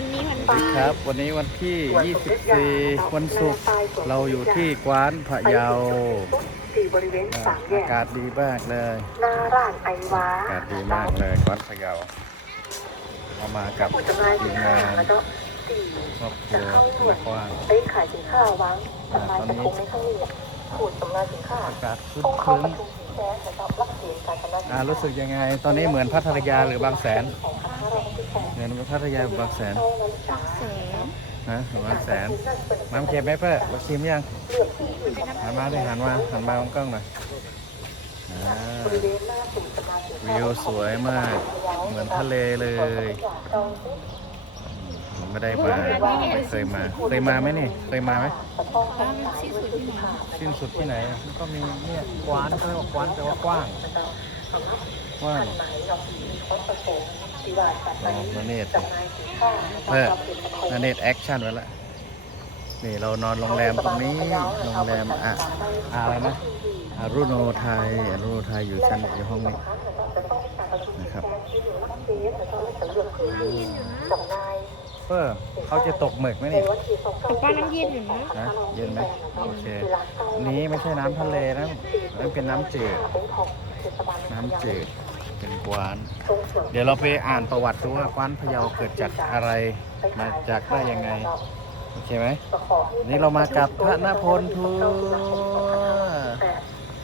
วันนี้วันสวัสดีครับวันนี้วันที่ 24 วันศุกร์เราอยู่ที่กวานพะเยาที่บริเวณอ่าสามแยอากกาศดีมากเลยหน้าร้านไอว้าอากาศดีมากเลยกวานพะเยาเรามากับผลจำหน่ายทีสินมค้างานแล้วก็สี่ครอบครัวครอบครัวไปขายสินค้าวางจำหน่ายกระทงในข้างนี้ขูดจำหน่ายสินค้าอากาศครึ้ต้องเข้ามประๆตูสีแดงแล้วก็รับเสียงการจำหน่ายสินอ่าค้ารู้สึกยังไง ตอนนี้เหมือนพัทยาหรือบางแสนขอ งคณะเราที่แสนเหมือนพัทยาหรือบางแสนเข้าวันษาแสนฮะหรือบางแสน น้ำเค็มไหมเพื่อเราชิมยังเลือกที่อยู่หันมาได้หันมาหันมามองกล้องหน่อยอ่าบริเวณหน้าศูนย์จำหน่ายสินค้าวิวสวยมาก เหมือนทะเลเลยผมไม่ได้มาไม่เคยมา เคยมาไหมนี่ เคยมาไหมแล้วมันสิ้นสุดที่ไหนสิ้นสุดที่ไหนมันก็มีเนี่ยกวานเขาเรียกว่ากวานแปลว่ากว้างก ว้างลองนาเนตสิเออนาเนตแอคชั่นไว้ละนี่เรานอนโรงแรมตรงนี้ โรงแรมอะอะไรนะอารุโนไทยอารุโนไทยอยู่ชั้นอยู่ห้องนี้นะครับ เออเขาจะตกหมึกไหมนี่ตกปลาน้ำเย็นอยู่นะนะเย็นไหมโอเคอันนี้ไม่ใช่น้ำทะเลนะนั่นเป็นน้ำจืดน้ำจืดเป็นกวาน เดี๋ยวเราไปอ่านประวัติดูว่ากวานพะเยาเกิดจากอะไรมาจากได้ยังไงโอเคไหมนี่เรามากับพระนพลทัวร์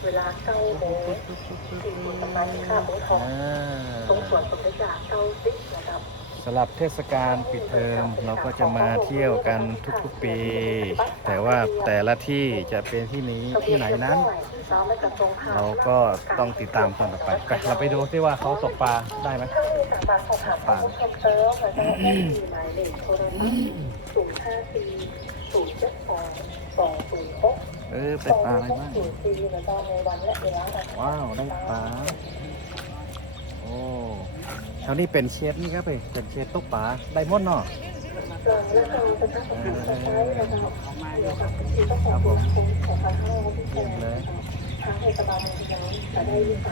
เวลาเก้าโมงสี่สิบประมาณค่าเป็นของอ่าตรงส่วนสมเด็จจ่าเก้าสิบนะครับสำหรับเทศกาลปิดเทอมเราก็จะมาเที่ยวกันทุกๆปี แต่ว่าแต่ละที่จะเป็นที่นี้ที่ไหนนั้น เราก็ต้องติดตามตอนต่อไปไปเราไปดูที่ว่าเขาตกปลาได้ไหมถ้ามีต่างๆสออเพิ่มเติมแล้วก็ที่หมาเลขโทรศัพท์ศูนย์ห้าสี่ศูนย์เจ็ดสองสองศูนย์หกเออไปลาอะไรบ้างว้าวได้ปลาโอ้ วนี้เป็นเชฟนี่ครับไปเป็นเชฟตกปลาไดมอนด์เนาะครับผมเยี่ยมเลย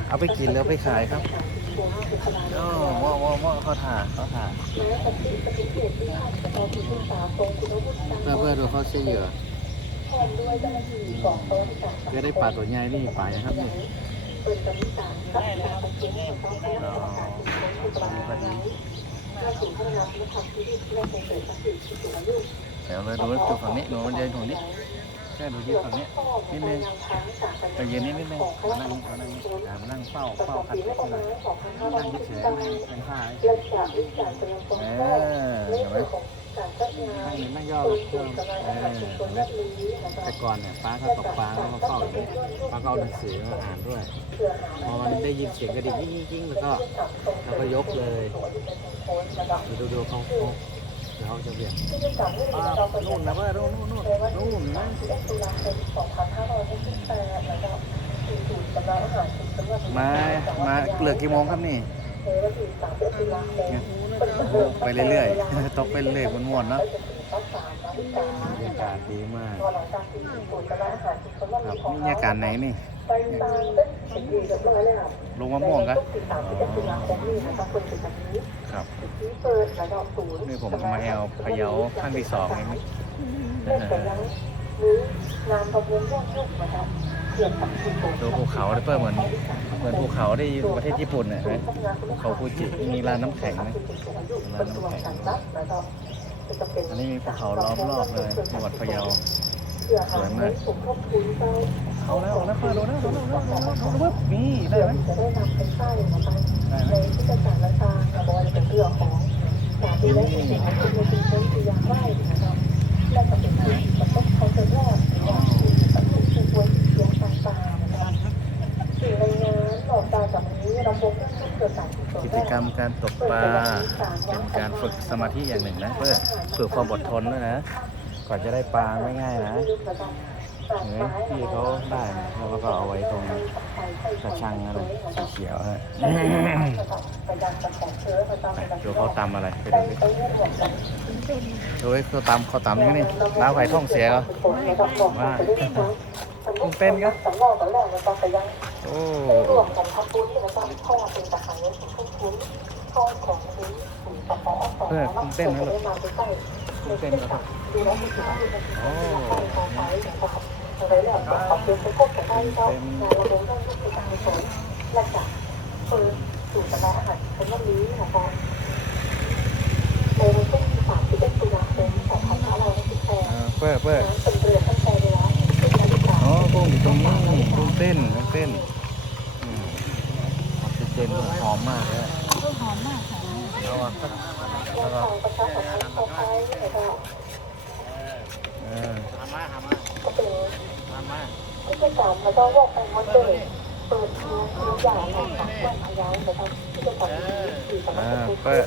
เอาไปกินแล้วไปขายครับโอ้ว้าวว้าวว้าวเขาถ่าเขาถ่าเพื่อเพื่อดูเขาเชื่อเยอเพื่อได้ปลาตัวใหญ่นี่ปลาครับนี่ อ๋อพอดีเดี๋ยวเราดูจุดฝั่งนี้หนูเดินตรงนี้แค่ดูยืดฝั่งนี้นิดนึงแต่ยืนนิดนิดนึงมานั่งนั่ง เฝ้าเฝ้าคัดเล็กหน่อยนั่งเฉยๆนั่เป็นผ้าเออเห็นไหมนั่งนั่งย่อเครื่องเออเห็นไหมแต่ก่อนเนี่ยป้าเขาตกปลาแล้วมาเฝ้าอย่างเงี้ป้าก็เอาหนังสือมาอ่านด้วย พอมันได้ยินเสียงกระดิ่งยิ่งๆแล้วก็เราก็ยกเลยดูดูเขาเขาเดี๋ยวจะเบี่ยงป้านู่นนะว่านู่นนู่นนู่นนู่นนะ มามาเลือกกี่โมงครับนี่ไปเรื่อยๆตกไปเรื่อยๆม่วนๆเนาะบรรยากาศดีมากครับนี่บรรยากาศไหนนี่ลงมะม่วงกันครับนี่ผมมาแอลพะเยาครั้งที่สองเองนี่ ดูภูเขาได้เปิ้ลเหมือนเหมือนภูเขาที่ประเทศญี่ปุ่นเนี่ยนไหมภูเขาฟูจิมีลานน้ำแข็งไหมลานน้ำแข็งอันนี้มีภูเขาล้อมรอบเลยจังหวัดพะเยาสวยมากเอาแล้วเอาแล้วเปิดดูนะดูนะดูนะดูนะดูนะนี่ได้ไหมจะได้นำเป็นป้ายมาตั้งได้ไหมใน กิดจากกิจกรรมการตกปลาเป็นการฝึกสมาธิอย่างหนึ่งนะ เพื่อฝึกความอดทนด้วยนะกว่าจะได้ปลาไม่ง่ายนะเห็นไหมพี่เขาได้นะแล้วก็เอาไว้ตรงกระชังอะไรสีเขียวฮะไปดูเขาตำอะไรไปดูดิดูดิเขาตำเขาตำยังไงนี่น้ำไผ่ท่องเสียเหรอว่าคุณเป็นก็ โอ้รวมของพับุ้นแล้วก็พ่อเป็นตะขังเงินของพวกคุณข้อของศูนย์ศูนย์สปอสเพื่อกุ้งเต้นนะลูกได้มาใกล้เต้นก็ครับดูแลที่ที่ที่โอ้ของไทยนะครับอะไรเนี่ยขอบคุณทุกคนที่ให้เราเราลงเรื่องที่การสอนและจากเปิดสู่ตลาดอาหารเป็นวันนี้นะคะในวันที่31ตุลาคม2568อ่าเพื่อเพื่อน้ำเป็นเรือง อ๋อกุ้งอยู่ตรงนี้กุ้งเต้นกุ้งเต้นอืมออกซิเจนหอมมากเลยอะหอมมากค่ะเอาอะสักแนวทางประสัมพันธ์ของไทยนะเออก็เป็นกิจกรรมแล้วก็วอกไปวันเดย์เปิดเนื้อเนื้อย่างของฝักแว่นพยาวนะครับกิจกรรมที่4กรอ่ากฎาคมเพื่อ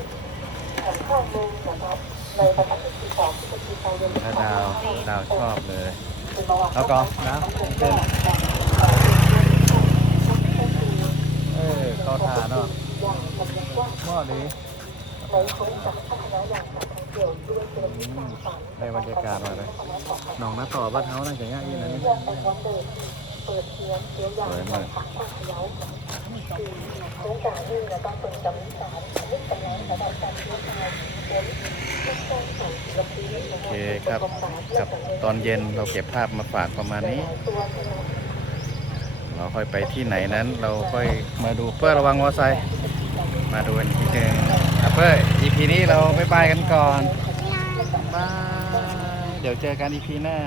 ข้างนึงนะครับ ถ้าดาวดาวชอบเลยแล้วก็นะเต้นเออเขาทาเนาะอย่างมันยังกว้างหม้อดีในโครงการพัฒนาอย่างการท่องเที่ยวด้วยเศรษฐกิจสร้างสรรค์ได้บรรยากาศมาเลยหนองน้าต่อบ้านเฮาน่าจะง่ายยู่นะนี่เรื่องของวันเดย์เปิดเทียนเทียนอย่าง ครับครับตอนเย็นเราเก็บภาพมาฝากประมาณนี้ เราค่อยไปที่ไหนนั้น เราค่อยมาดูเพื่อระวังมอไซค์มาดูกันอีกทีหนึงครับเพื่อ EP นี้เราไปบายกันก่อนบายเดี๋ยวเจอกัน EP หน้า